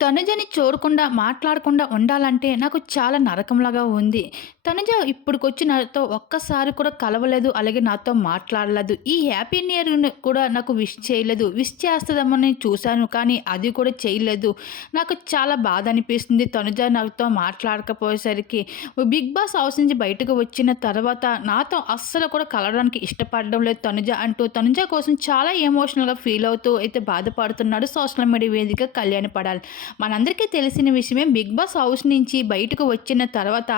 తనుజని చూడకుండా, మాట్లాడకుండా ఉండాలంటే నాకు చాలా నరకంలాగా ఉంది. తనుజ ఇప్పటికొచ్చి నాతో ఒక్కసారి కూడా కలవలేదు. అలాగే నాతో మాట్లాడలేదు. ఈ హ్యాపీ ఇయర్ కూడా నాకు విష్ చేయలేదు. విష్ చేస్తుందమ్మని చూశాను. కానీ అది కూడా చేయలేదు. నాకు చాలా బాధ అనిపిస్తుంది. తనుజ నాతో మాట్లాడకపోయేసరికి. బిగ్ బాస్ హౌస్ నుంచి బయటకు వచ్చిన తర్వాత నాతో అస్సలు కూడా కలవడానికి ఇష్టపడడం లేదు తనుజ అంటూ తనుజ కోసం చాలా ఎమోషనల్‌గా ఫీల్ అవుతూ అయితే బాధపడుతున్నాడు సోషల్ మీడియా వేదిక కళ్యాణి పడాలి మనందరికీ తెలిసిన విషయమే బిగ్ బాస్ హౌస్ నుంచి బయటకు వచ్చిన తర్వాత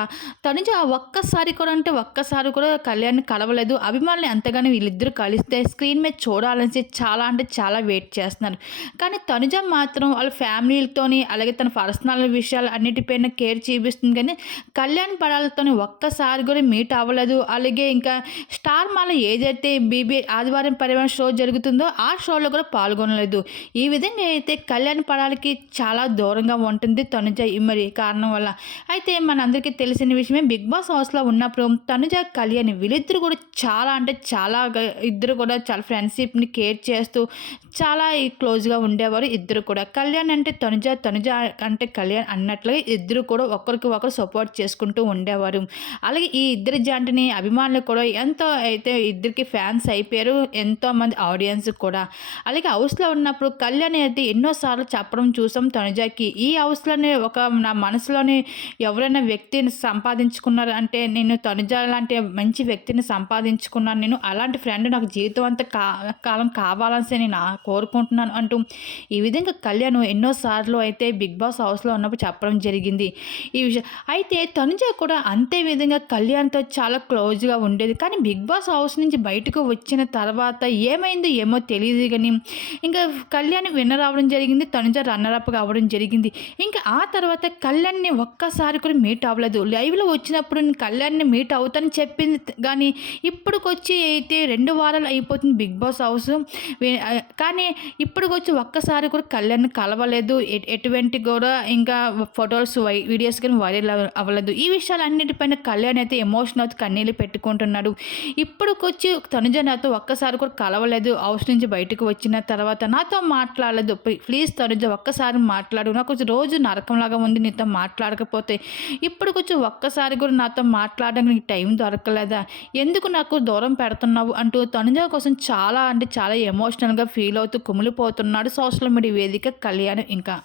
తనుజ ఒక్కసారి కూడా అంటే ఒక్కసారి కూడా కళ్యాణ్ కలవలేదు. అభిమానులు ఎంతగానో వీళ్ళిద్దరూ కలిస్తే స్క్రీన్ మీద చూడాలని చాలా అంటే చాలా వెయిట్ చేస్తున్నారు. కానీ తనుజ మాత్రం వాళ్ళ ఫ్యామిలీలతోని అలాగే తన పర్సనల్ విషయాలు అన్నిటిపైన కేర్ చూపిస్తుంది కానీ కళ్యాణ్ పడాలతో ఒక్కసారి కూడా మీట్ అవ్వలేదు. అలాగే ఇంకా స్టార్ మాల ఏదైతే బీబీ ఆదివారం పరివారం షో జరుగుతుందో ఆ షోలో కూడా పాల్గొనలేదు. ఈ విధంగా అయితే కళ్యాణ్ పడాలకి చాలా దూరంగా ఉంటుంది తనుజ ఈ కారణం వల్ల. అయితే మనందరికీ తెలిసిన విషయమే బిగ్ బాస్ హౌస్‌లో ఉన్నప్పుడు తనుజ, కళ్యాణ్ వీళ్ళిద్దరూ కూడా చాలా అంటే చాలా ఇద్దరు కూడా చాలా ఫ్రెండ్‌షిప్‌ని కేర్ చేస్తూ చాలా క్లోజ్‌గా ఉండేవారు ఇద్దరు కూడా. కళ్యాణ్ అంటే తనుజ, తనుజ అంటే కళ్యాణ్ అన్నట్లుగా ఇద్దరు కూడా ఒకరికి ఒకరు సపోర్ట్ చేసుకుంటూ ఉండేవారు. అలాగే ఈ ఇద్దరి జంటని అభిమానులు కూడా ఎంతో అయితే ఇద్దరికి ఫ్యాన్స్ అయిపోయారు. ఎంతోమంది ఆడియన్స్ కూడా. అలాగే హౌస్‌లో ఉన్నప్పుడు కళ్యాణ్ అయితే ఎన్నో సార్లు చెప్పడం చూసాం నిజాకి ఈ హౌస్‌లోనే ఒక నా మనసులోని ఎవరైనా వ్యక్తిని సంపాదించుకున్నారు అంటే నేను తనుజ లాంటి మంచి వ్యక్తిని సంపాదించుకున్నాను నేను. అలాంటి ఫ్రెండ్ నాకు జీవితం అంత కా కాలం కావాలని నేను కోరుకుంటున్నాను అంటూ ఈ విధంగా కళ్యాణ్ ఎన్నో సార్లు అయితే బిగ్ బాస్ హౌస్‌లో ఉన్నప్పుడు చెప్పడం జరిగింది. ఈ విషయం అయితే తనుజ కూడా అంతే విధంగా కళ్యాణ్‌తో చాలా క్లోజ్‌గా ఉండేది. కానీ బిగ్ బాస్ హౌస్ నుంచి బయటకు వచ్చిన తర్వాత ఏమైందో ఏమో తెలియదు కానీ ఇంకా కళ్యాణ్ విన్నర్ అవ్వడం జరిగింది. తనుజ రన్నర్ అప్‌గా అవ్వడం జరిగింది. ఇంకా ఆ తర్వాత కళ్యాణ్‌ని ఒక్కసారి కూడా మీట్ అవ్వలేదు. లైవ్‌లో వచ్చినప్పుడు నేను కళ్యాణ్‌ని మీట్ అవుతానని చెప్పింది కానీ ఇప్పటికొచ్చి అయితే రెండు వారాలు అయిపోతుంది బిగ్ బాస్ హౌస్. కానీ ఇప్పటికొచ్చి ఒక్కసారి కూడా కళ్యాణ్‌ని కలవలేదు. ఎటువంటి కూడా ఇంకా ఫొటోస్ వై వీడియోస్ కానీ వైరల్ అవ్వలేదు. ఈ విషయాలన్నిటిపైన కళ్యాణ్ అయితే ఎమోషన్ అవుతూ కన్నీళ్ళు పెట్టుకుంటున్నాడు. ఇప్పటికొచ్చి తనుజ నాతో ఒక్కసారి కూడా కలవలేదు. హౌస్ నుంచి బయటకు వచ్చిన తర్వాత నాతో మాట్లాడలేదు. ప్లీజ్ తనుజ ఒక్కసారి మాట్లాడు. నాకు రోజు నరకంలాగా ఉంది నీతో మాట్లాడకపోతే. ఇప్పుడు కొంచెం ఒక్కసారి కూడా నాతో మాట్లాడడానికి నీకు టైం దొరకలేదా? ఎందుకు నాకు దూరం పెడుతున్నావు? అంటూ తనుజ కోసం చాలా అంటే చాలా ఎమోషనల్‌గా ఫీల్ అవుతూ కుమిలిపోతున్నాడు సోషల్ మీడియా వేదిక కళ్యాణ్ ఇంకా.